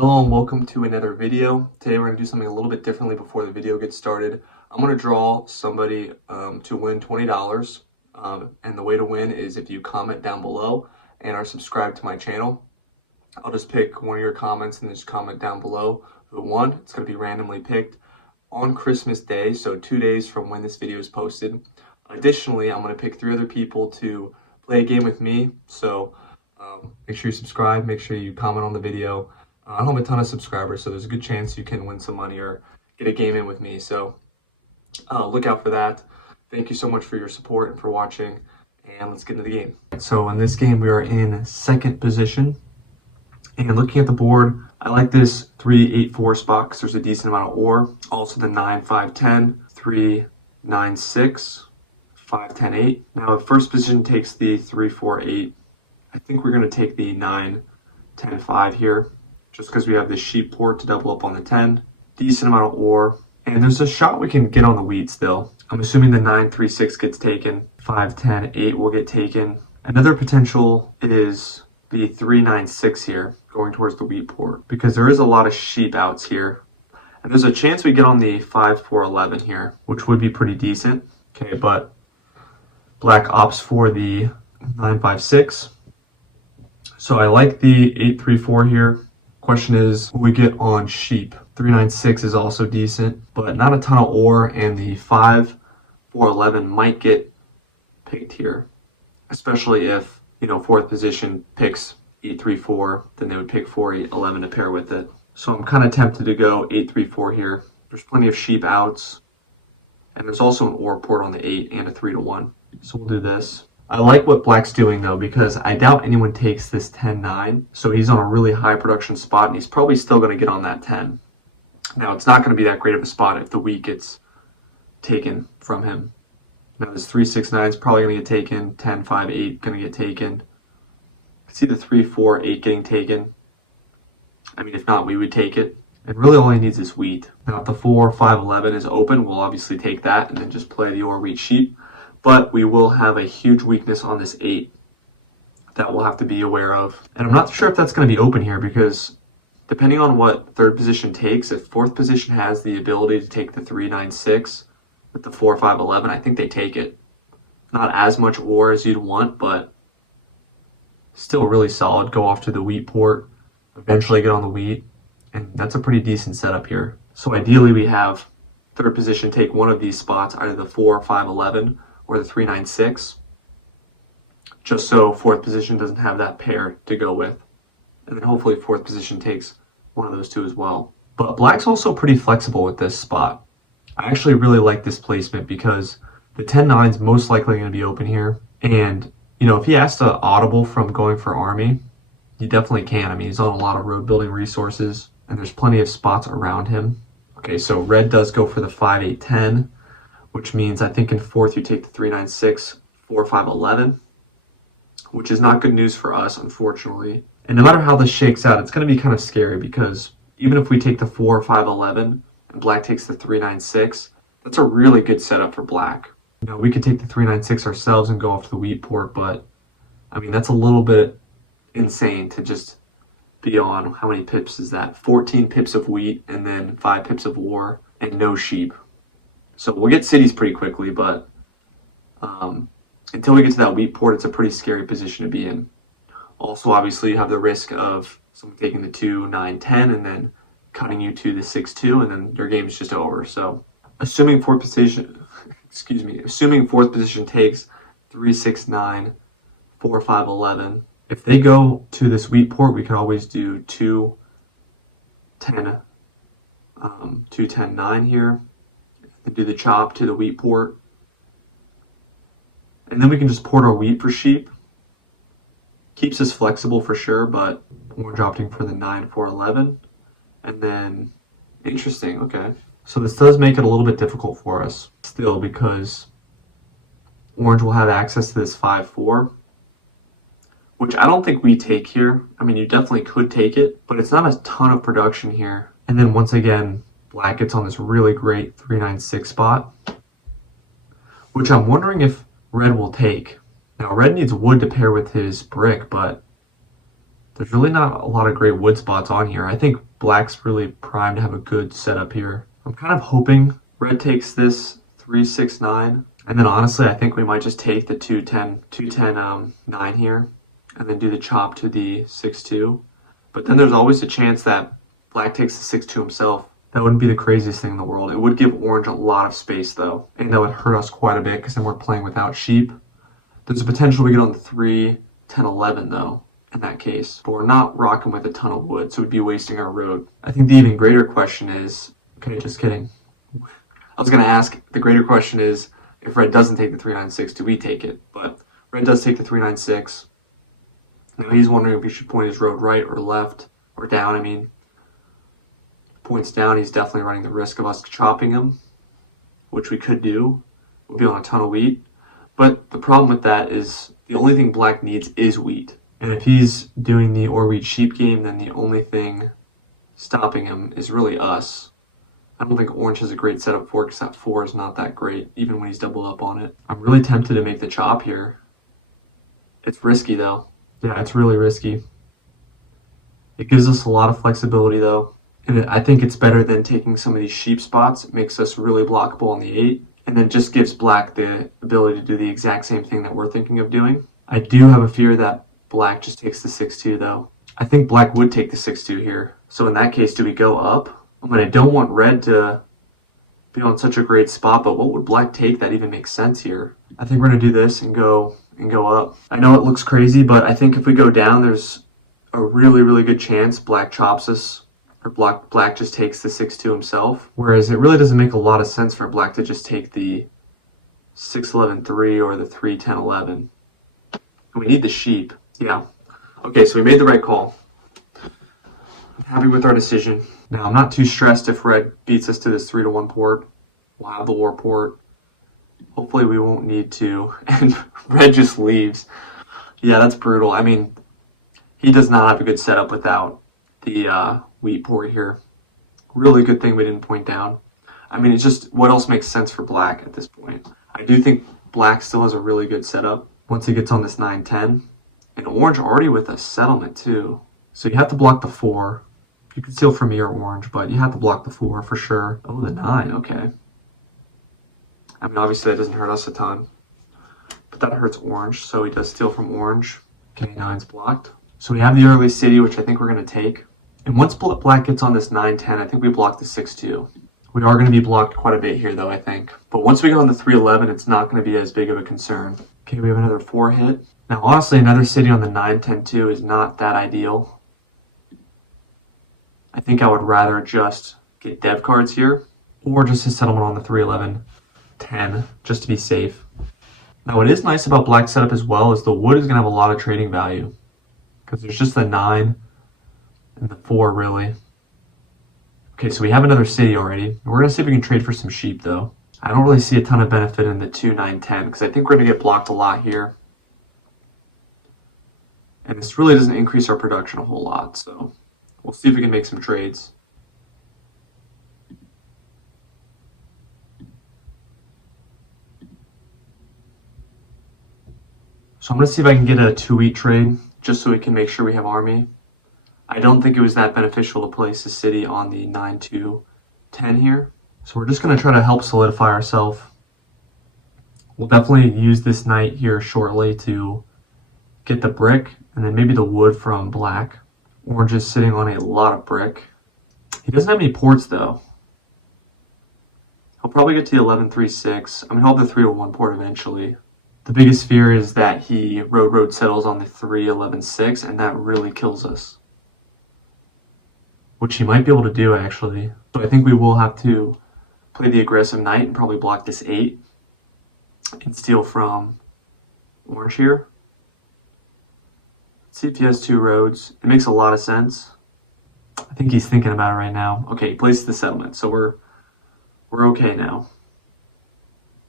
Hello and welcome to another video. Today we're going to do something a little bit differently before the video gets started. I'm going to draw somebody to win $20. And the way to win is if you comment down below and are subscribed to my channel. I'll just pick one of your comments and just comment down below who won. It's going to be randomly picked on Christmas Day, so 2 days from when this video is posted. Additionally, I'm going to pick 3 other people to play a game with me. So make sure you subscribe, make sure you comment on the video. I don't have a ton of subscribers, so there's a good chance you can win some money or get a game in with me. So look out for that. Thank you so much for your support and for watching. And let's get into the game. So in this game, we are in second position. And looking at the board, I like this 3-8-4 spot because there's a decent amount of ore. Also the 9-5-10, 3-9-6, 5-10-8. Now the first position takes the 3-4-8. I think we're going to take the 9-10-5 here, just because we have this sheep port to double up on the 10. Decent amount of ore. And there's a shot we can get on the wheat still. I'm assuming the 9-3-6 gets taken. 5-10-8 will get taken. Another potential is the 3-9-6 here, going towards the wheat port, because there is a lot of sheep outs here. And there's a chance we get on the 5-4-11 here, which would be pretty decent. Okay, but black opts for the 9-5-6. So I like the 8-3-4 here. Question is, will we get on sheep? 3-9-6 is also decent, but not a ton of ore, and the 5-4-11 might get picked here, especially if, fourth position picks 8-3-4, then they would pick 4-8-11 to pair with it. So I'm kind of tempted to go 8-3-4 here. There's plenty of sheep outs, and there's also an ore port on the 8 and a 3-1. So we'll do this. I like what black's doing though, because I doubt anyone takes this 10-9. So he's on a really high production spot, and he's probably still going to get on that 10. Now it's not going to be that great of a spot if the wheat gets taken from him. Now this 3-6-9 is probably going to get taken. 10-5-8 going to get taken. I see the 3-4-8 getting taken. I mean, if not, we would take it. And really all he needs is wheat. Now if the 4-5-11 is open, we'll obviously take that and then just play the ore wheat sheep. But we will have a huge weakness on this 8 that we'll have to be aware of. And I'm not sure if that's going to be open here, because depending on what third position takes, if fourth position has the ability to take the 3-9-6 with the 4-5-11, I think they take it. Not as much ore as you'd want, but still really solid. Go off to the wheat port, eventually get on the wheat, and that's a pretty decent setup here. So ideally we have third position take one of these spots, either the 4-5-11 or the 3-9-6, just so fourth position doesn't have that pair to go with. And then hopefully fourth position takes one of those two as well. But black's also pretty flexible with this spot. I actually really like this placement because the 10-9 is most likely going to be open here. And, if he has to audible from going for army, he definitely can. I mean, he's on a lot of road building resources, and there's plenty of spots around him. Okay, so red does go for the 5-8-10. Which means I think in fourth you take the 3-9-6, 4-5-11, which is not good news for us, unfortunately. And no matter how this shakes out, it's going to be kind of scary, because even if we take the 4-5-11 and black takes the 3-9-6, that's a really good setup for black. We could take the 3-9-6 ourselves and go off to the wheat port, but I mean, that's a little bit insane to just be on. How many pips is that? 14 pips of wheat and then 5 pips of ore and no sheep. So we'll get cities pretty quickly, but until we get to that wheat port, it's a pretty scary position to be in. Also, obviously, you have the risk of someone taking the 2-9-10 and then cutting you to the 6-2, and then your game is just over. So assuming fourth position takes 3-6-9, 4-5-11. If they go to this wheat port, we could always do 2-10-9 here. And do the chop to the wheat port. And then we can just port our wheat for sheep. Keeps us flexible for sure, but orange opting for the 9-4-11. And then, interesting, okay. So this does make it a little bit difficult for us still, because orange will have access to this 5-4, which I don't think we take here. I mean, you definitely could take it, but it's not a ton of production here. And then once again, black gets on this really great 3-9-6 spot, which I'm wondering if red will take. Now, red needs wood to pair with his brick, but there's really not a lot of great wood spots on here. I think black's really primed to have a good setup here. I'm kind of hoping red takes this 3-6-9, and then honestly I think we might just take the 2-10-9 here and then do the chop to the 6-2. But then there's always a chance that black takes the 6-2 himself. That wouldn't be the craziest thing in the world. It would give orange a lot of space though, and that would hurt us quite a bit because then we're playing without sheep. There's a potential we get on the 3-10-11 though in that case, but we're not rocking with a ton of wood, so we'd be wasting our road. I think the even greater question is, okay, just kidding. I was going to ask, the greater question is, if red doesn't take the 3-9-6, do we take it? But red does take the 3-9-6. Now he's wondering if he should point his road right or left, or down, I mean. Points down, he's definitely running the risk of us chopping him, which we could do. We'll be on a ton of wheat. But the problem with that is the only thing black needs is wheat. And if he's doing the or wheat sheep game, then the only thing stopping him is really us. I don't think orange has a great setup for it because that 4 is not that great, even when he's doubled up on it. I'm really tempted to make the chop here. It's risky though. Yeah, it's really risky. It gives us a lot of flexibility though. And I think it's better than taking some of these sheep spots. It makes us really blockable on the 8, and then just gives black the ability to do the exact same thing that we're thinking of doing. I do have a fear that black just takes the 6-2 though. I think black would take the 6-2 here. So in that case, do we go up? I mean, I don't want red to be on such a great spot, but what would black take that even makes sense here? I think we're going to do this and go up. I know it looks crazy, but I think if we go down, there's a really, really good chance black chops us, or black just takes the 6-2 himself. Whereas it really doesn't make a lot of sense for black to just take the 6-11-3 or the 3-10-11. We need the sheep. Yeah. Okay, so we made the right call. I'm happy with our decision. Now, I'm not too stressed if red beats us to this 3-1 port. We'll have the war port. Hopefully we won't need to. And red just leaves. Yeah, that's brutal. I mean, he does not have a good setup without the wheat port here. Really good thing we didn't point down. I mean, it's just, what else makes sense for black at this point? I do think black still has a really good setup once he gets on this 9-10. And orange already with a settlement too. So you have to block the 4. You can steal from me or orange, but you have to block the 4 for sure. Oh, the 9, okay. I mean, obviously that doesn't hurt us a ton, but that hurts orange, so he does steal from orange. Okay, 9's blocked. So we have the early city, which I think we're going to take. And once black gets on this 9-10, I think we block the 6-2. We are going to be blocked quite a bit here, though, I think. But once we get on the 3-11, it's not going to be as big of a concern. Okay, we have another 4 hit. Now, honestly, another city on the 9-10-2 is not that ideal. I think I would rather just get dev cards here, or just a settlement on the 3-11-10, just to be safe. Now, what is nice about black setup as well is the wood is going to have a lot of trading value, because there's just the 9 and the 4, really. Okay, so we have another city already. We're going to see if we can trade for some sheep, though. I don't really see a ton of benefit in the 2-9-10, because I think we're going to get blocked a lot here. And this really doesn't increase our production a whole lot, so we'll see if we can make some trades. So I'm going to see if I can get a 2-wheat trade, just so we can make sure we have army. I don't think it was that beneficial to place the city on the 9-2-10 here. So we're just going to try to help solidify ourselves. We'll definitely use this knight here shortly to get the brick, and then maybe the wood from black. Orange is sitting on a lot of brick. He doesn't have any ports though. He'll probably get to the 11-3-6. I mean, he'll have the 3-1 port eventually. The biggest fear is that he road settles on the 3-11-6, and that really kills us. Which he might be able to do, actually. So I think we will have to play the aggressive knight and probably block this 8 and steal from orange here. Let's see if he has 2 roads. It makes a lot of sense. I think he's thinking about it right now. Okay, he places the settlement, so we're okay now.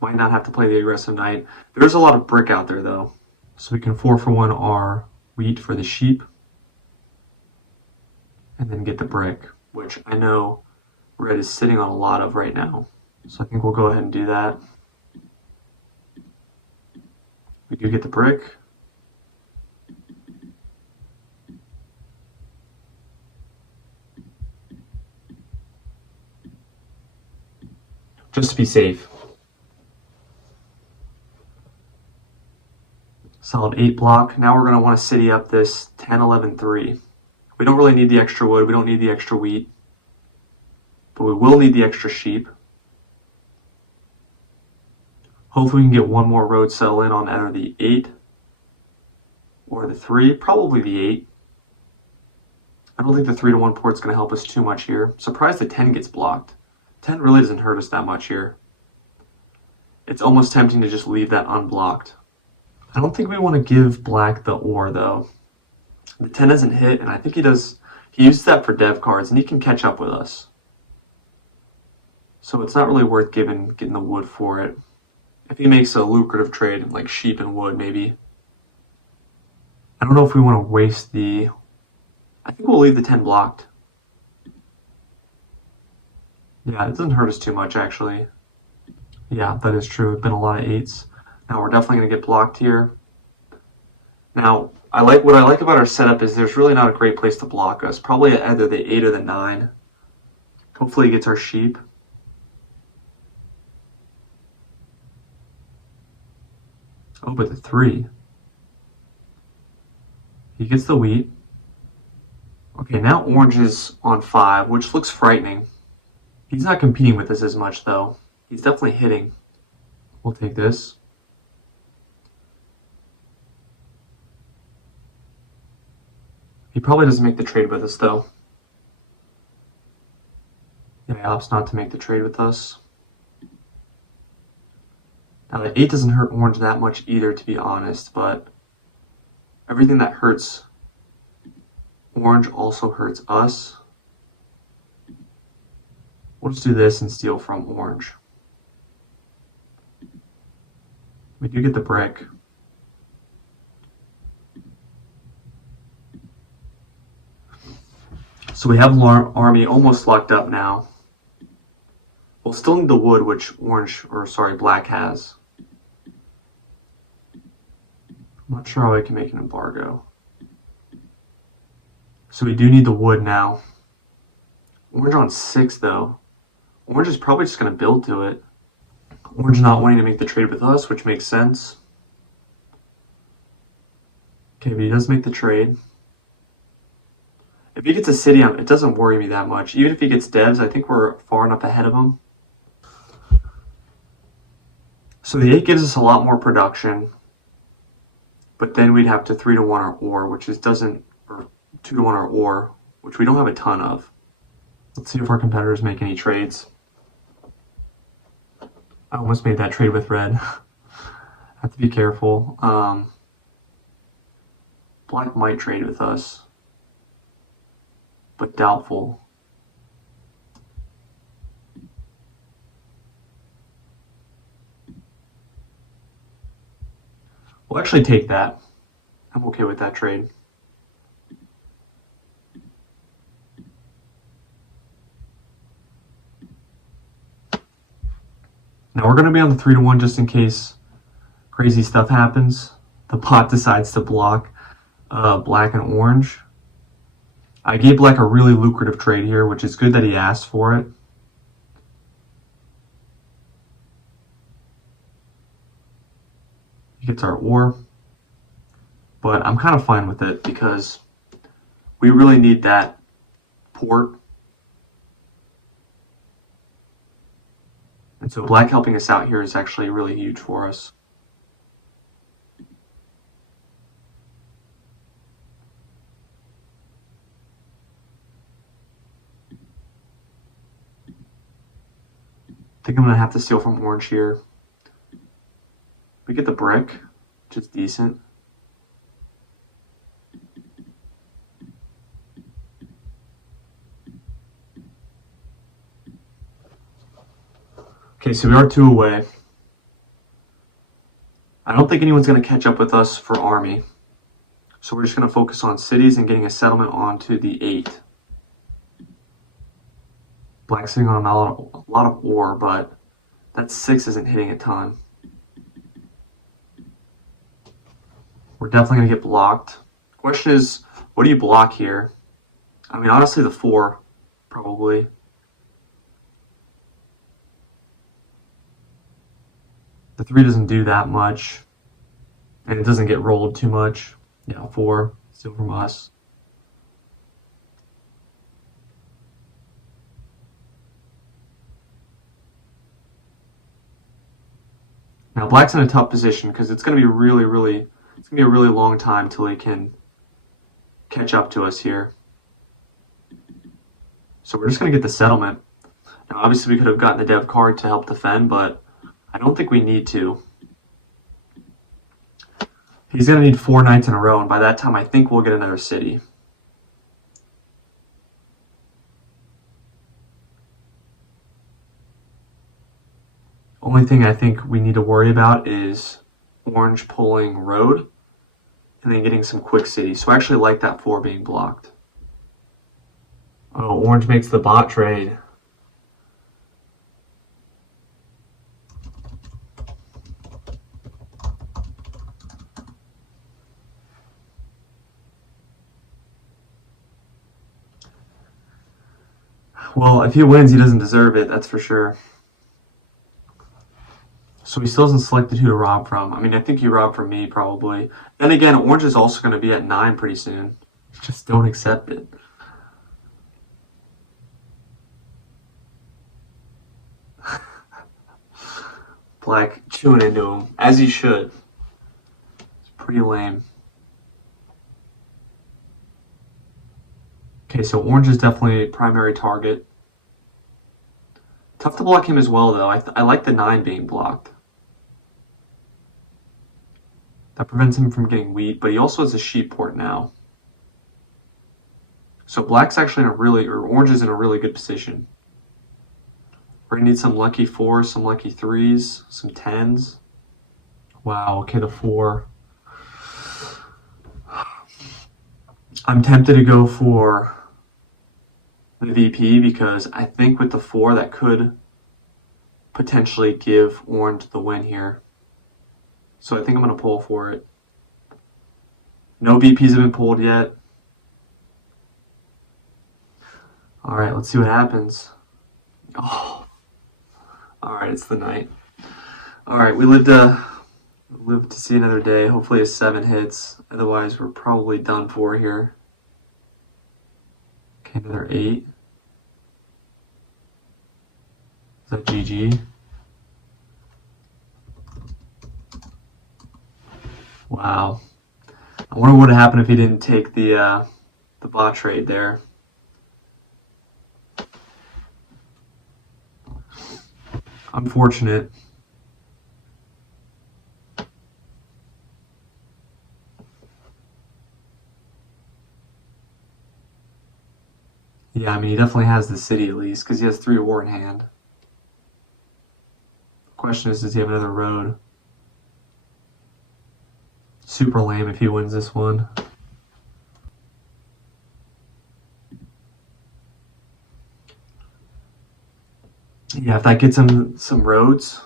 Might not have to play the aggressive knight. There's a lot of brick out there, though. So we can 4-for-1 our wheat for the sheep. And then get the brick, which I know red is sitting on a lot of right now. So I think we'll go ahead and do that. We do get the brick. just to be safe. Solid 8 block. Now we're going to want to city up this 10, 11, 3. We don't really need the extra wood. We don't need the extra wheat. But we will need the extra sheep. Hopefully we can get one more road cell in on either the 8 or the 3. Probably the 8. I don't think the 3-to-1 port's going to help us too much here. Surprised the 10 gets blocked. 10 really doesn't hurt us that much here. It's almost tempting to just leave that unblocked. I don't think we want to give black the ore though. The 10 hasn't hit, and I think he does. He uses that for dev cards, and he can catch up with us. So it's not really worth getting the wood for it. If he makes a lucrative trade, like sheep and wood, maybe. I don't know if we want to waste the... I think we'll leave the 10 blocked. Yeah, it doesn't hurt us too much, actually. Yeah, that is true. It's been a lot of 8s. Now we're definitely going to get blocked here. Now, what I like about our setup is there's really not a great place to block us. Probably at either the 8 or the 9. Hopefully he gets our sheep. Oh, but the 3. He gets the wheat. Okay, now orange is on 5, which looks frightening. He's not competing with us as much, though. He's definitely hitting. We'll take this. He probably doesn't make the trade with us, though. Yeah, he opts not to make the trade with us. Now, the 8 doesn't hurt orange that much either, to be honest, but everything that hurts orange also hurts us. We'll just do this and steal from orange. We do get the brick. So we have our army almost locked up now. We'll still need the wood, which black has. I'm not sure how I can make an embargo. So we do need the wood now. Orange on 6, though. Orange is probably just going to build to it. Orange not wanting to make the trade with us, which makes sense. Okay, but he does make the trade. If he gets a city, it doesn't worry me that much. Even if he gets devs, I think we're far enough ahead of him. So the 8 gives us a lot more production. But then we'd have to 3-to-1 our ore, or 2-to-1 our ore, which we don't have a ton of. Let's see if our competitors make any trades. I almost made that trade with red. Have to be careful. Black might trade with us, but doubtful. We'll actually take that. I'm okay with that trade. Now we're going to be on the 3-to-1 just in case crazy stuff happens. The pot decides to block black and orange. I gave black a really lucrative trade here, which is good that he asked for it. He gets our ore. But I'm kind of fine with it because we really need that port. And so black helping us out here is actually really huge for us. I think I'm going to have to steal from orange here. We get the brick, which is decent. Okay, so we are 2 away. I don't think anyone's going to catch up with us for army. So we're just going to focus on cities and getting a settlement onto the 8. Black's sitting on a lot of ore, but that 6 isn't hitting a ton. We're definitely going to get blocked. Question is, what do you block here? I mean, honestly, the 4, probably. The 3 doesn't do that much, and it doesn't get rolled too much. Yeah, 4, still from us. Now black's in a tough position because it's going to be it's going to be a really long time till he can catch up to us here. So we're just going to get the settlement. Now obviously we could have gotten the dev card to help defend, but I don't think we need to. He's going to need 4 knights in a row, and by that time I think we'll get another city. Only thing I think we need to worry about is orange pulling road and then getting some quick city. So I actually like that 4 being blocked. Oh, orange makes the bot trade. Well, if he wins, he doesn't deserve it, that's for sure. So he still hasn't selected who to rob from. I mean, I think he robbed from me, probably. Then again, orange is also going to be at 9 pretty soon. Just don't accept it. Black chewing into him, as he should. It's pretty lame. Okay, so orange is definitely a primary target. Tough to block him as well, though. I like the 9 being blocked. That prevents him from getting wheat, but he also has a sheep port now. So black's actually in a orange is in a really good position. We're gonna need some lucky 4s, some lucky 3s, some 10s. Wow, okay, the 4. I'm tempted to go for the VP because I think with the 4 that could potentially give orange the win here. So I think I'm going to pull for it. No VPs have been pulled yet. Alright, let's see what happens. Oh. Alright, it's the night. Alright, we live to see another day. Hopefully a 7 hits. Otherwise we're probably done for here. Okay, another 8. Is that GG? Wow. I wonder what would happen if he didn't take the bot trade there. Unfortunate. Yeah, I mean, he definitely has the city at least, because he has 3 war in hand. The question is, does he have another road? Super lame if he wins this one. Yeah, if that gets him some roads.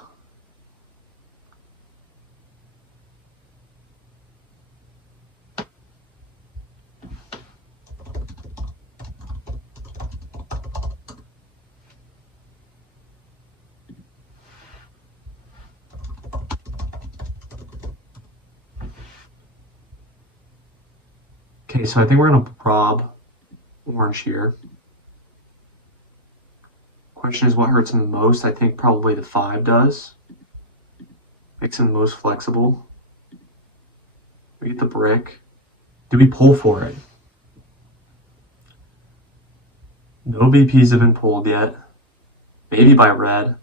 Okay, so I think we're going to rob orange here. Question is what hurts him the most. I think probably the 5 does. Makes him the most flexible. We get the brick. Do we pull for it? No VPs have been pulled yet. Maybe by red.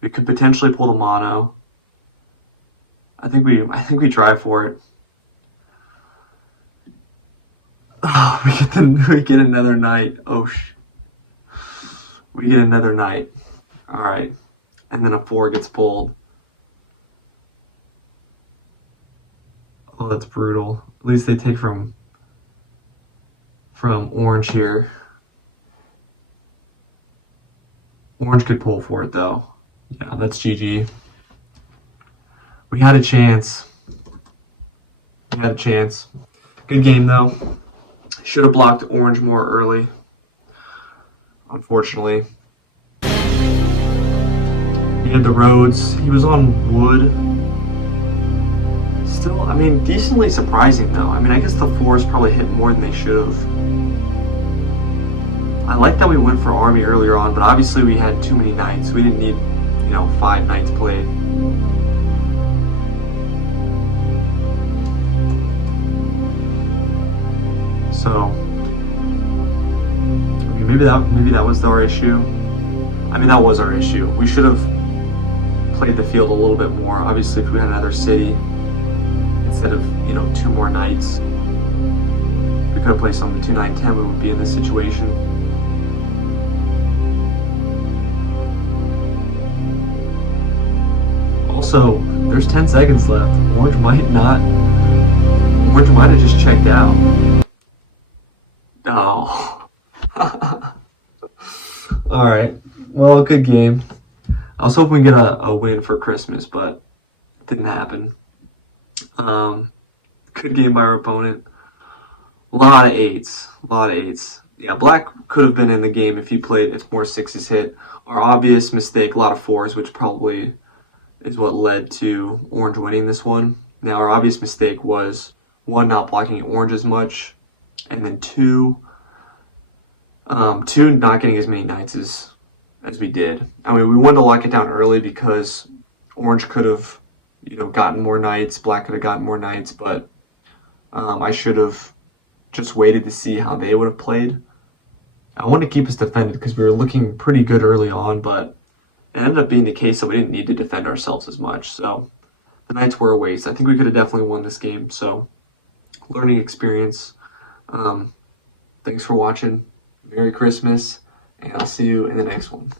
We could potentially pull the mono. I think we try for it. Oh, we get another knight. Oh, we get another knight. All right, and then a 4 gets pulled. Oh, that's brutal. At least they take from orange here. Orange could pull for it though. Yeah, that's GG. We had a chance. We had a chance. Good game though. Should have blocked orange more early. Unfortunately. had the roads. He was on wood. Still, I mean, decently surprising though. I mean, I guess the fours probably hit more than they should have. I like that we went for army earlier on, but obviously we had too many knights. We didn't need, 5 knights played. So, I mean, maybe that was our issue. I mean, that was our issue. We should have played the field a little bit more. Obviously, if we had another city instead of 2 more knights, we could have placed on the 2, 9, 10. We would be in this situation. Also, there's 10 seconds left. Orange might have just checked out. Oh. Alright. Well, good game. I was hoping we get a win for Christmas, but it didn't happen. Good game by our opponent. A lot of eights. Yeah, black could have been in the game if more sixes hit. Our obvious mistake, a lot of fours, which probably is what led to orange winning this one. Now, our obvious mistake was, 1, not blocking orange as much, and then 2, not getting as many knights as we did. I mean, we wanted to lock it down early because orange could have, gotten more knights, black could have gotten more knights, but I should have just waited to see how they would have played. I wanted to keep us defended because we were looking pretty good early on, but it ended up being the case that we didn't need to defend ourselves as much. So the knights were a waste. I think we could have definitely won this game. So learning experience. Thanks for watching. Merry Christmas, and I'll see you in the next one.